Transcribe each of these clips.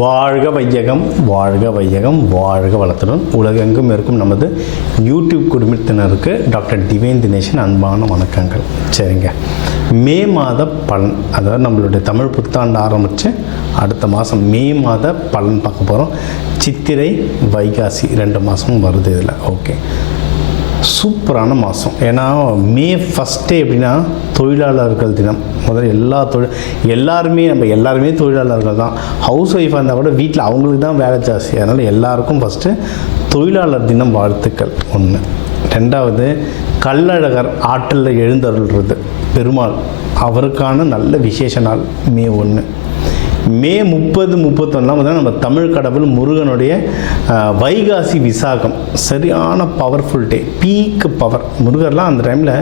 வாழ்க வையகம், வாழ்க வையகம், வாழ்க வளத்துடன் உலகெங்கும் இருக்கும் நமது யூடியூப் குடும்பத்தினருக்கு டாக்டர் டிவைன் தினேஷன் அன்பான வணக்கங்கள். சரிங்க, மே மாத பலன், அதாவது நம்மளுடைய தமிழ் புத்தாண்டு ஆரம்பித்து அடுத்த மாதம் மே மாத பலன் பார்க்க போகிறோம். சித்திரை வைகாசி 2 மாதமும் வருது இதில். ஓகே, சூப்பரான மாதம். ஏன்னா மே ஃபஸ்ட்டே எப்படின்னா தொழிலாளர்கள் தினம். முதல்ல எல்லாருமே தொழிலாளர்கள் தான். ஹவுஸ் ஒய்ஃபாக இருந்தால் கூட வீட்டில் அவங்களுக்கு தான் வேலை ஜாஸ்தி. அதனால் எல்லாருக்கும் ஃபஸ்ட்டு தொழிலாளர் தினம் வாழ்த்துக்கள் ஒன்று. ரெண்டாவது, கள்ளழகர் ஆற்றில் எழுந்தருள்றது பெருமாள், அவருக்கான நல்ல விசேஷ நாள் மே 1. மே 30, 31 நம்ம தமிழ் கடவுள் முருகனுடைய வைகாசி விசாகம், சரியான பவர்ஃபுல் டே, பீக் பவர். முருகர்லாம் அந்த டைமில்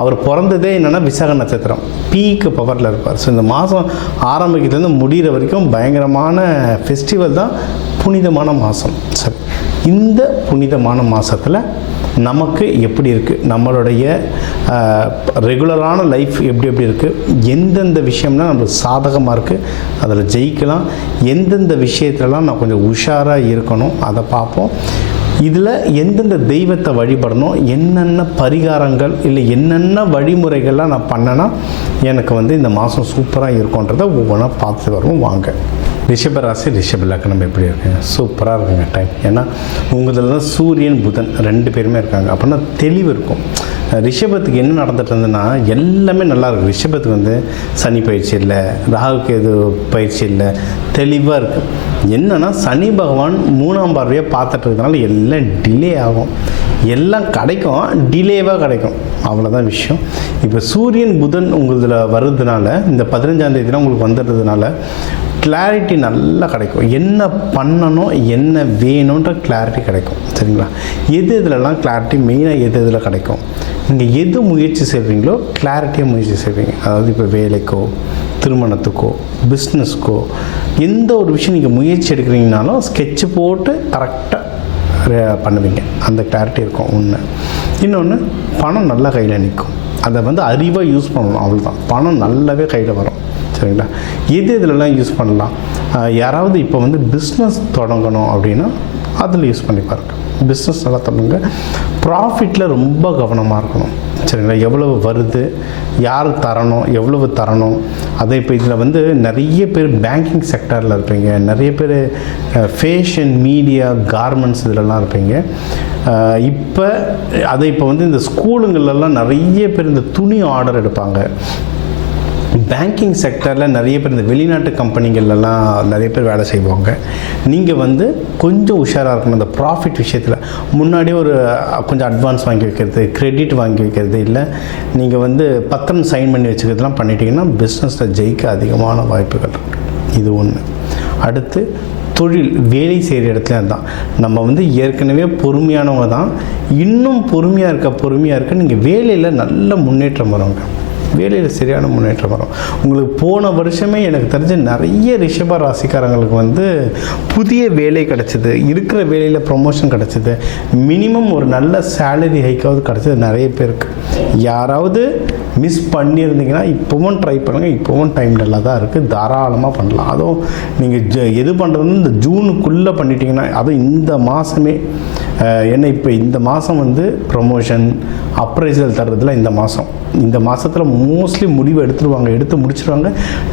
அவர் பிறந்ததே என்னென்னா விசாக நட்சத்திரம், பீக் பவரில் இருப்பார். ஸோ இந்த மாதம் ஆரம்பிக்கிறதுலேருந்து முடிகிற வரைக்கும் பயங்கரமான ஃபெஸ்டிவல் தான், புனிதமான மாதம். சரி, இந்த புனிதமான மாதத்தில் நமக்கு எப்படி இருக்குது, நம்மளுடைய ரெகுலரான லைஃப் எப்படி இருக்குது, எந்தெந்த விஷயம்னா நம்மளுக்கு சாதகமாக இருக்குது, அதில் ஜெயிக்கலாம், எந்தெந்த விஷயத்துலலாம் நான் கொஞ்சம் உஷாராக இருக்கணும் அதை பார்ப்போம். இதில் எந்தெந்த தெய்வத்தை வழிபடணும், என்னென்ன பரிகாரங்கள் இல்லை என்னென்ன வழிமுறைகள்லாம் நான் பண்ணேன்னா எனக்கு இந்த மாதம் சூப்பராக இருக்குன்றதை ஒவ்வொன்றா பார்த்து வருவோம். வாங்க. ரிஷபராசி, ரிஷப லக்னம் எப்படி இருக்குங்க? சூப்பராக இருக்குங்க டைம். ஏன்னா உங்களில் தான் சூரியன் புதன் 2 பேருமே இருக்காங்க. அப்படின்னா தெளிவு இருக்கும். ரிஷபத்துக்கு என்ன நடந்துட்டு இருந்ததுன்னா எல்லாமே நல்லாயிருக்கும். ரிஷபத்துக்கு சனி பயிற்சி இல்லை, ராகுகேது பயிற்சி இல்லை, தெளிவாக இருக்குது. என்னென்னா சனி பகவான் 3ஆம் பார்வையாக பார்த்துட்டு இருக்கிறதுனால எல்லாம் டிலே ஆகும், எல்லாம் கிடைக்கும், டிலேவாக கிடைக்கும், அவ்வளோதான் விஷயம். இப்போ சூரியன் புதன் உங்களதில் வர்றதுனால இந்த 15ஆம் தேதியில் உங்களுக்கு வந்துடுறதுனால கிளாரிட்டி நல்லா கிடைக்கும். என்ன பண்ணணும், என்ன வேணுன்ற கிளாரிட்டி கிடைக்கும். சரிங்களா? இதிலலாம் கிளாரிட்டி மெயினாக இதில் கிடைக்கும். நீங்கள் எது முயற்சி செய்வீங்களோ கிளாரிட்டியாக முயற்சி செய்வீங்க. அதாவது இப்போ வேலைக்கோ, திருமணத்துக்கோ, பிஸ்னஸ்க்கோ, எந்த ஒரு விஷயம் நீங்கள் முயற்சி எடுக்கிறீங்கனாலும் ஸ்கெட்சு போட்டு கரெக்டாக பண்ணுவீங்க. அந்த கிளாரிட்டி இருக்கும் ஒன்று. இன்னொன்று, பணம் நல்லா கையில் நிற்கும். அதை அறிவாக யூஸ் பண்ணணும், அவ்வளோதான். பணம் நல்லாவே கையில் வரும். சரிங்களா? இதிலலாம் யூஸ் பண்ணலாம். யாராவது இப்போ பிஸ்னஸ் தொடங்கணும் அப்படின்னா அதில் யூஸ் பண்ணி பாருங்க. பிஸ்னஸ் நல்லா தொடங்க. ப்ராஃபிட்டில் ரொம்ப கவனமாக இருக்கணும். சரிங்களா? எவ்வளவு வருது, யார் தரணும், எவ்வளவு தரணும். அதை இப்போ இதில் நிறைய பேர் பேங்கிங் செக்டரில் இருப்பீங்க, நிறைய பேர் ஃபேஷன், மீடியா, கார்மெண்ட்ஸ் இதிலலாம் இருப்பீங்க. இப்போ அதை இப்போ இந்த ஸ்கூலுங்களெல்லாம் நிறைய பேர் இந்த துணி ஆர்டர் எடுப்பாங்க. பேங்கிங் செக்டரில் நிறைய பேர் இந்த வெளிநாட்டு கம்பெனிகள்லாம் நிறைய பேர் வேலை செய்வாங்க. நீங்கள் கொஞ்சம் உஷாராக இருக்கணும். இந்த ப்ராஃபிட் விஷயத்தில் முன்னாடியே கொஞ்சம் அட்வான்ஸ் வாங்கி வைக்கிறது, கிரெடிட் வாங்கி வைக்கிறது, இல்லை நீங்கள் பத்திரம் சைன் பண்ணி வச்சுக்கிறதுலாம் பண்ணிட்டீங்கன்னா பிஸ்னஸில் ஜெயிக்க அதிகமான வாய்ப்புகள் இருக்குது. இது ஒன்று. அடுத்து, தொழில், வேலை செய்கிற இடத்துல தான் நம்ம ஏற்கனவே பொறுமையானவங்க தான், இன்னும் பொறுமையாக இருக்க நீங்கள் வேலையில் நல்ல முன்னேற்றம் வருவாங்க. வேலையில் சரியான முன்னேற்றம் வரும். உங்களுக்கு போன வருஷமே எனக்கு தெரிஞ்ச நிறைய ரிஷப ராசிக்காரங்களுக்கு புதிய வேலை கிடச்சிது, இருக்கிற வேலையில் ப்ரொமோஷன் கிடச்சிது, மினிமம் ஒரு நல்ல சேலரி ஹைக்காவது கிடச்சிது நிறைய பேருக்கு. யாராவது மிஸ் பண்ணியிருந்தீங்கன்னா இப்போவும் ட்ரை பண்ணுங்கள். இப்போவும் டைம் நல்லா தான் இருக்குது, தாராளமாக பண்ணலாம். அதுவும் நீங்கள் எது பண்ணுறதுன்னு இந்த ஜூனுக்குள்ளே பண்ணிட்டீங்கன்னா, அதுவும் இந்த மாதமே. ஏன்னா இப்போ இந்த மாதம் ப்ரொமோஷன், அப்ரைசல் தர்றதுல இந்த மாதத்தில் மோஸ்ட்லி முடிவு எடுத்து முடிச்சிடுவாங்க.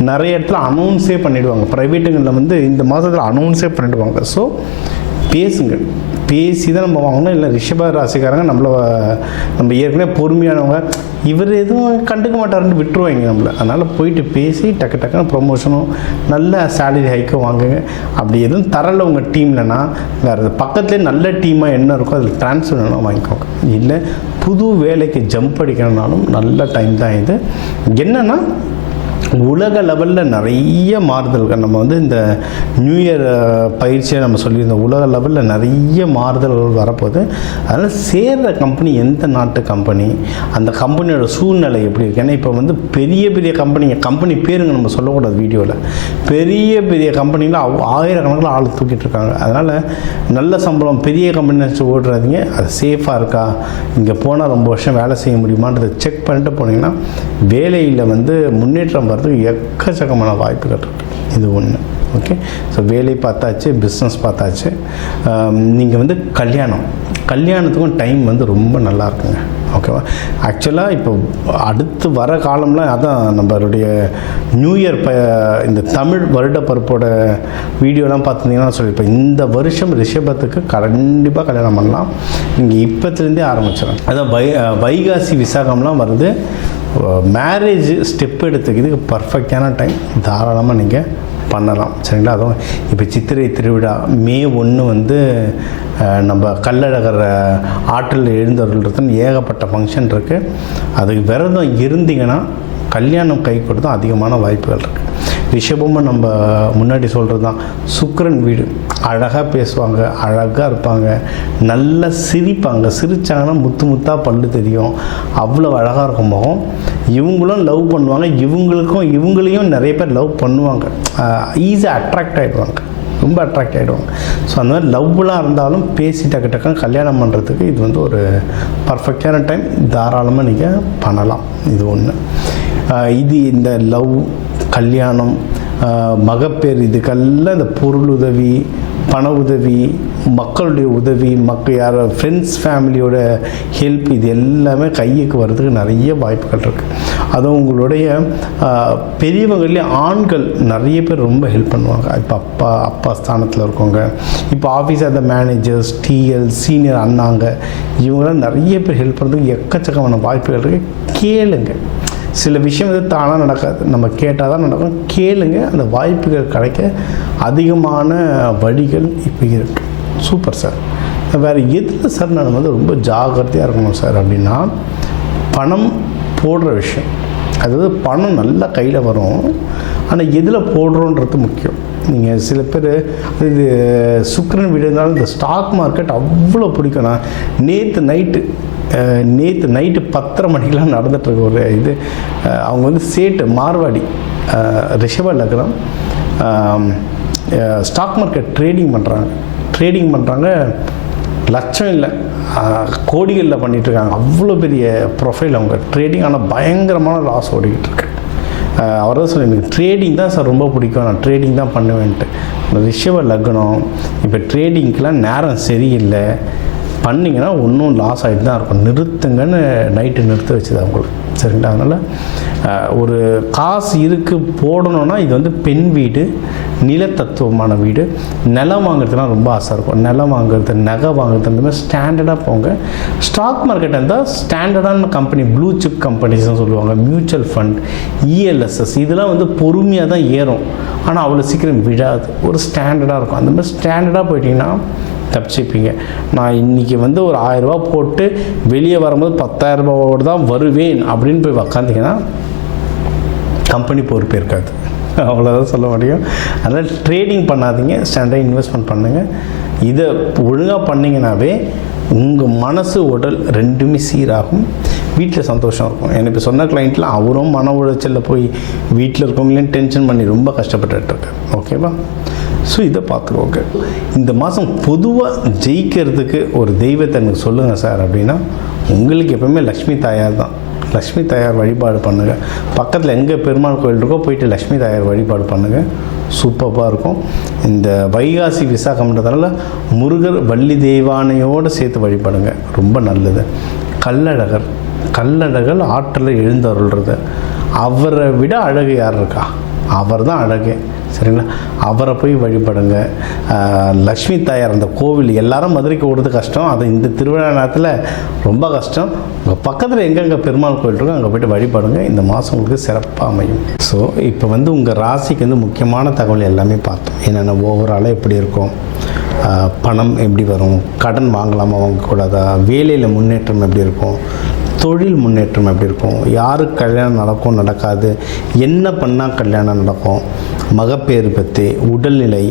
நிறைய இடத்துல அனௌன்ஸே பண்ணிவிடுவாங்க. ப்ரைவேட்டுங்களில் இந்த மாதத்தில் அனௌன்ஸே பண்ணிவிடுவாங்க. ஸோ பேசுங்க, பேசி தான் நம்ம வாங்கணும். இல்லை ரிஷப ராசிக்காரங்க நம்ம ஏற்கனவே பொறுமையானவங்க, இவர் எதுவும் கண்டுக்க மாட்டாருன்னு விட்டுருவாங்க நம்மளை. அதனால் போயிட்டு பேசி டக்குன்னு ப்ரொமோஷனும் நல்ல சேலரி ஹைக்கும் வாங்குங்க. அப்படி எதுவும் தரலை உங்கள் டீம்லனா வேறு பக்கத்துலேயே நல்ல டீமாக என்ன இருக்கோ அதில் ட்ரான்ஸ்ஃபர் வேணும் வாங்கிக்கோங்க. இல்லை புது வேலைக்கு ஜம்ப் அடிக்கணும்னாலும் நல்ல டைம் தான் இது. என்னென்னா உலக லெவலில் நிறைய மாறுதல்கள், நம்ம இந்த நியூ இயர் பயிற்சியை நம்ம சொல்லியிருந்தோம், உலக லெவலில் நிறைய மாறுதல்கள் வரப்போகுது. அதனால் சேர்கிற கம்பெனி எந்த நாட்டு கம்பெனி, அந்த கம்பெனியோட சூழ்நிலை எப்படி இருக்குது. ஏன்னா இப்போ பெரிய கம்பெனி பேருங்க நம்ம சொல்லக்கூடாது வீடியோவில், பெரிய கம்பெனியில் ஆயிரக்கணக்கில் ஆள் தூக்கிட்டு இருக்காங்க. அதனால் நல்ல சம்பளம் பெரிய கம்பெனி நினச்சி ஓடுறாதீங்க. அது சேஃபாக இருக்கா, இங்கே போனால் ரொம்ப வருஷம் வேலை செய்ய முடியுமான்றதை செக் பண்ணிட்டு போனீங்கன்னா வேலையில் முன்னேற்றம் வரதுக்கு எக்கச்சக்கமான வாய்ப்புகள் இருக்குது. இது ஒன்று. ஓகே. ஸோ வேலை பார்த்தாச்சு, பிஸ்னஸ் பார்த்தாச்சு. நீங்கள் வந்து கல்யாணத்துக்கும் டைம் வந்து ரொம்ப நல்லா இருக்குங்க. ஓகேவா? ஆக்சுவலாக இப்போ அடுத்து வர காலம்லாம் அதான் நம்மளுடைய நியூ இயர் இந்த தமிழ் வருட பருப்போட வீடியோலாம் பார்த்துருந்தீங்கன்னா சொல்லியிருப்பேன், இந்த வருஷம் ரிஷபத்துக்கு கண்டிப்பாக கல்யாணம் பண்ணலாம். நீங்கள் இப்போத்துலேருந்தே ஆரம்பிச்சிடலாம். அதான் வைகாசி விசாகம்லாம் வருது. மேரேஜ் ஸ்டெப் எடுத்துக்கிறதுக்கு பர்ஃபெக்டான டைம், தாராளமாக நீங்கள் பண்ணலாம். சரிங்களா? அதுவும் இப்போ சித்திரை திருவிழா மே 1 வந்து நம்ம கள்ளழகர் ஆற்றில் எழுந்தருள்றதுன்னு ஏகப்பட்ட ஃபங்க்ஷன் இருக்குது. அதுக்கு விரதம் இருந்தீங்கன்னா கல்யாணம் கை கொடுத்தா அதிகமான வாய்ப்புகள் இருக்குது. ரிஷபமும் நம்ம முன்னாடி சொல்கிறது தான், சுக்கிரன் வீடு. அழகாக பேசுவாங்க, அழகாக இருப்பாங்க, நல்லா சிரிப்பாங்க. சிரித்தாங்கன்னா முத்து முத்தாக பல்லு தெரியும், அவ்வளோ அழகாக இருக்கும் முகம். இவங்களும் லவ் பண்ணுவாங்க, இவங்களையும் நிறைய பேர் லவ் பண்ணுவாங்க. ஈஸியாக அட்ராக்ட் ஆகிடுவாங்க, ரொம்ப அட்ராக்ட் ஆகிடுவாங்க. ஸோ அந்த மாதிரி லவ்லாம் இருந்தாலும் பேசி டக்கு கல்யாணம் பண்ணுறதுக்கு இது வந்து ஒரு பர்ஃபெக்டான டைம். தாராளமாக நீங்கள் பண்ணலாம். இது ஒன்று. இது இந்த லவ், கல்யாணம், மகப்பேறு, இதுக்கெல்லாம் இந்த பொருள் உதவி, பண உதவி, மக்களுடைய உதவி, யார் ஃப்ரெண்ட்ஸ் ஃபேமிலியோட ஹெல்ப், இது எல்லாமே கைக்கு வர்றதுக்கு நிறைய வாய்ப்புகள் இருக்குது. அதுவும் உங்களுடைய பெரியவங்களே ஆண்கள் நிறைய பேர் ரொம்ப ஹெல்ப் பண்ணுவாங்க. இப்போ அப்பா ஸ்தானத்தில் இருக்கவங்க, இப்போ ஆஃபீஸ் அந்த மேனேஜர்ஸ், டிஎல், சீனியர் அண்ணாங்க, இவங்களாம் நிறைய பேர் ஹெல்ப் பண்ணுறதுக்கு எக்கச்சக்கமான வாய்ப்புகள் இருக்குது. கேளுங்க. சில விஷயம் வந்து தானாக நடக்காது, நம்ம கேட்டால் தான் நடக்கும். கேளுங்க, அந்த வாய்ப்புகள் கிடைக்க அதிகமான வழிகள் இப்போ இருக்குது. Super sir. வேறு எதில் சார் நான் வந்து ரொம்ப ஜாக்கிரதையாக இருக்கணும் சார் அப்படின்னா, பணம் போடுற விஷயம். அதாவது பணம் நல்லா கையில் வரும், ஆனால் எதில் போடுறோன்றது முக்கியம். நீங்கள் சில பேர் இது சுக்கிரன் வீடு இருந்தாலும் இந்த ஸ்டாக் மார்க்கெட் அவ்வளோ பிடிக்கும். நான் நேற்று நைட்டு 10:30 மணிக்கெலாம் நடந்துகிட்ருக்க ஒரு இது, அவங்க வந்து சேட்டு மார்வாடி, ரிஷப லக்னம், ஸ்டாக் மார்க்கெட் ட்ரேடிங் பண்ணுறாங்க. லட்சம் இல்லை, கோடிகளில் பண்ணிகிட்ருக்காங்க. அவ்வளோ பெரிய ப்ரொஃபைல் அவங்க ட்ரேடிங். ஆனால் பயங்கரமான லாஸ் ஓடிக்கிட்டு இருக்கு. அவர் தான் சொல்லி, எனக்கு ட்ரேடிங் தான் சார் ரொம்ப பிடிக்கும், நான் ட்ரேடிங் தான் பண்ணுவேன்ட்டு. ரிஷப லக்னம் இப்போ ட்ரேடிங்க்கெலாம் நேரம் சரியில்லை, பண்ணிங்கன்னா ஒன்றும் லாஸ் ஆகிட்டு தான் இருக்கும். நிறுத்துங்கன்னு நைட்டு நிறுத்த வச்சுது அவங்களுக்கு. சரிங்களா? அதனால் ஒரு காசு இருக்குது போடணுன்னா, இது வந்து பெண் வீடு, நிலத்தத்துவமான வீடு. நிலம் வாங்குறதுலாம் ரொம்ப ஆசை இருக்கும். நிலம் வாங்குறது, நகை வாங்குறது, அந்த மாதிரி ஸ்டாண்டர்டாக போங்க. ஸ்டாக் மார்க்கெட் இருந்தால் ஸ்டாண்டர்டான கம்பெனி, ப்ளூ சிப் கம்பெனிஸ்னு சொல்லுவாங்க, மியூச்சுவல் ஃபண்ட், இஎல்எஸ்எஸ், இதெல்லாம் வந்து பொறுமையாக தான் ஏறும், ஆனால் அவ்வளோ சீக்கிரம் விழாது. ஒரு ஸ்டாண்டர்டாக இருக்கும். அந்த மாதிரி ஸ்டாண்டர்டாக போயிட்டிங்கன்னா தப்பிச்சுப்பீங்க. நான் இன்றைக்கி வந்து ஒரு 1000 ரூபா போட்டு வெளியே வரும்போது 10,000 ரூபாவோடு தான் வருவேன் அப்படின்னு போய் உக்காந்திங்கன்னா கம்பெனி பொறுப்பு இருக்காது. அவ்வளோதான் சொல்ல முடியும். அதனால் ட்ரேடிங் பண்ணாதீங்க, ஸ்டாண்டர்டாக இன்வெஸ்ட்மெண்ட் பண்ணுங்கள். இதை ஒழுங்காக பண்ணிங்கனாவே உங்கள் மனசு உடல் ரெண்டுமே சீராகும், வீட்டில் சந்தோஷம் இருக்கும். எனக்கு இப்போ சொன்ன கிளைண்ட்லாம் அவரும் மன உளைச்சலில் போய் வீட்டில் இருக்கவங்களையும் டென்ஷன் பண்ணி ரொம்ப கஷ்டப்பட்டுருக்காரு. ஓகேவா? ஸோ இதை பார்த்துக்கோங்க. இந்த மாதம் பொதுவாக ஜெயிக்கிறதுக்கு ஒரு தெய்வத்தை எனக்கு சொல்லுங்கள் சார் அப்படின்னா, உங்களுக்கு எப்போவுமே லக்ஷ்மி தாயார் தான். லக்ஷ்மி தாயார் வழிபாடு பண்ணுங்கள். பக்கத்தில் எங்கே பெருமாள் கோயில் இருக்கோ போயிட்டு லக்ஷ்மி தாயார் வழிபாடு பண்ணுங்கள். சூப்பராக இருக்கும். இந்த வைகாசி விசாகம்ன்றதுனால முருகர் வள்ளி தெய்வானையோடு சேர்த்து வழிபாடுங்க, ரொம்ப நல்லது. கள்ளழகர் ஆற்றில் எழுந்தருள்றது, அவரை விட அழகு யார் இருக்கா? அவர் தான் அழகு. சரிங்களா? அவரை போய் வழிபடுங்க. லக்ஷ்மி தாயார் அந்த கோவில் எல்லாரும் மதுரைக்கு ஓடுறது கஷ்டம், அது இந்த திருவிழா நேரத்தில் ரொம்ப கஷ்டம். உங்கள் பக்கத்தில் எங்கெங்கே பெருமாள் கோவில் இருக்கோ அங்கே போய்ட்டு வழிபடுங்க. இந்த மாதம் உங்களுக்கு சிறப்பாக அமையும். ஸோ இப்போ வந்து உங்கள் ராசிக்கு வந்து முக்கியமான தகவல் எல்லாமே பார்த்தோம். என்னென்ன ஓவராலாக எப்படி இருக்கும், பணம் எப்படி வரும், கடன் வாங்கலாமா வாங்கக்கூடாதா, வேலையில் முன்னேற்றம் எப்படி இருக்கும், தொழில் முன்னேற்றம் எப்படி இருக்கும், யாருக்கு கல்யாணம் நடக்கும் நடக்காது, என்ன பண்ணால் கல்யாணம் நடக்கும், மகப்பேறு பற்றி, உடல்நிலை,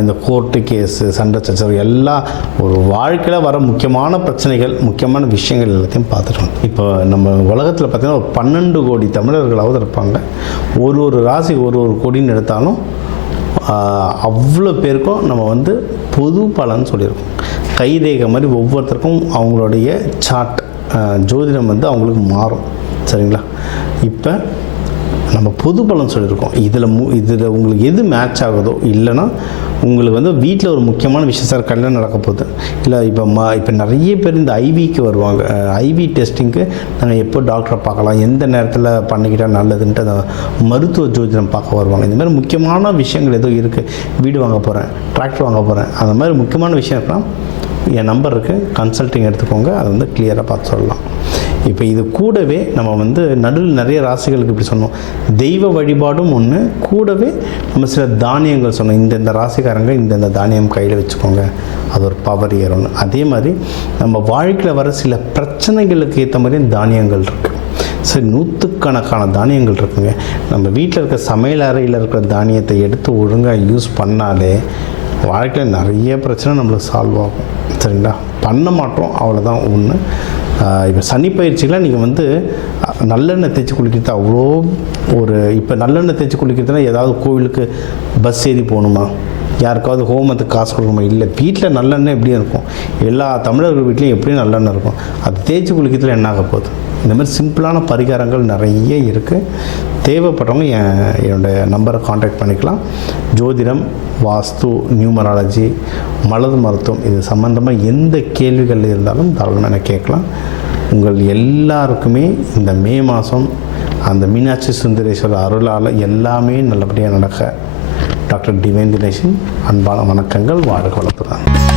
இந்த கோர்ட்டு கேஸு, சண்டை சச்சரவு, எல்லாம் ஒரு வாழ்க்கையில் வர முக்கியமான பிரச்சனைகள், முக்கியமான விஷயங்கள் எல்லாத்தையும் பார்த்துட்டோம். இப்போ நம்ம உலகத்தில் பார்த்திங்கன்னா ஒரு 12 கோடி தமிழர்களாவது இருப்பாங்க. ஒரு ராசி ஒரு கோடின்னு எடுத்தாலும் அவ்வளோ பேருக்கும் நம்ம வந்து பொது பலன்னு சொல்லியிருக்கோம். கைரேகை மாதிரி ஒவ்வொருத்தருக்கும் அவங்களுடைய சார்ட், ஜோதிடம் வந்து அவங்களுக்கு மாறும். சரிங்களா? இப்போ நம்ம பொது பலன் சொல்லியிருக்கோம். இதில் உங்களுக்கு எது மேட்ச் ஆகுதோ, இல்லைன்னா உங்களுக்கு வந்து வீட்டில் ஒரு முக்கியமான விஷயம், சார் கல்யாணம் நடக்க போகுது, இல்லை இப்போ நிறைய பேர் இந்த ஐவிக்கு வருவாங்க. ஐவி டெஸ்டிங்க்கு நாங்கள் எப்போ டாக்டரை பார்க்கலாம், எந்த நேரத்தில் பண்ணிக்கிட்டால் நல்லதுன்ட்டு அந்த மருத்துவ ஜோதிடம் பார்க்க வருவாங்க. இந்த மாதிரி முக்கியமான விஷயங்கள் ஏதோ இருக்குது, வீடு வாங்க போகிறேன், டிராக்டர் வாங்க போகிறேன், அந்த மாதிரி முக்கியமான விஷயம் இருக்கலாம், என் நம்பர் இருக்குது, கன்சல்ட்டிங் எடுத்துக்கோங்க, அதை வந்து கிளியராக பார்த்து சொல்லலாம். இப்போ இது கூடவே நம்ம வந்து நடுவில் நிறைய ராசிகளுக்கு இப்படி சொன்னோம், தெய்வ வழிபாடும் ஒன்று, கூடவே நம்ம சில தானியங்கள் சொன்னோம், இந்தந்த ராசிக்காரங்க இந்தந்த தானியம் கையில் வச்சுக்கோங்க, அது ஒரு பவர் ஏறும்னு. அதே மாதிரி நம்ம வாழ்க்கையில் வர சில பிரச்சனைகளுக்கு ஏற்ற மாதிரி தானியங்கள் இருக்குது. சரி, நூற்றுக்கணக்கான தானியங்கள் இருக்குங்க. நம்ம வீட்டில் இருக்க சமையல் அறையில் இருக்கிற தானியத்தை எடுத்து ஒழுங்காக யூஸ் பண்ணாலே வாழ்க்கையில் நிறைய பிரச்சனை நம்மளுக்கு சால்வ் ஆகும். சரிங்களா? பண்ண மாட்டோம், அவ்வளோதான் ஒன்று. இப்போ சனி பயிற்சிகளாக நீங்கள் வந்து நல்லெண்ணெய் தேய்ச்சி குளிக்கிறது அவ்வளோ இப்போ நல்லெண்ணெய் தேய்ச்சி குளிக்கிறதுனா ஏதாவது கோவிலுக்கு பஸ் ஏறி போகணுமா, யாருக்காவது ஹோமத்துக்கு காசு கொடுக்கணுமா? இல்லை, வீட்டில் நல்லெண்ணெய் எப்படியும் இருக்கும், எல்லா தமிழர்கள் வீட்லேயும் எப்படியும் நல்லெண்ணெய் இருக்கும், அது தேய்ச்சி குளிக்கிறதுல என்ன ஆக போகுது? இந்த மாதிரி சிம்பிளான பரிகாரங்கள் நிறைய இருக்குது. தேவைப்படுறவங்க என்னோடய நம்பரை காண்டாக்ட் பண்ணிக்கலாம். ஜோதிடம், வாஸ்து, நியூமராலஜி, மலர் மருத்துவம், இது சம்மந்தமாக எந்த கேள்விகள் இருந்தாலும் தாராளமாக எனக்கு கேட்கலாம். உங்கள் எல்லாருக்குமே இந்த மே மாதம் அந்த மீனாட்சி சுந்தரேஸ்வரர் அருளால் எல்லாமே நல்லபடியாக நடக்க டாக்டர் டிவைன் தினேஷன் அன்பான வணக்கங்கள். வாழ்க வளத்துடன்.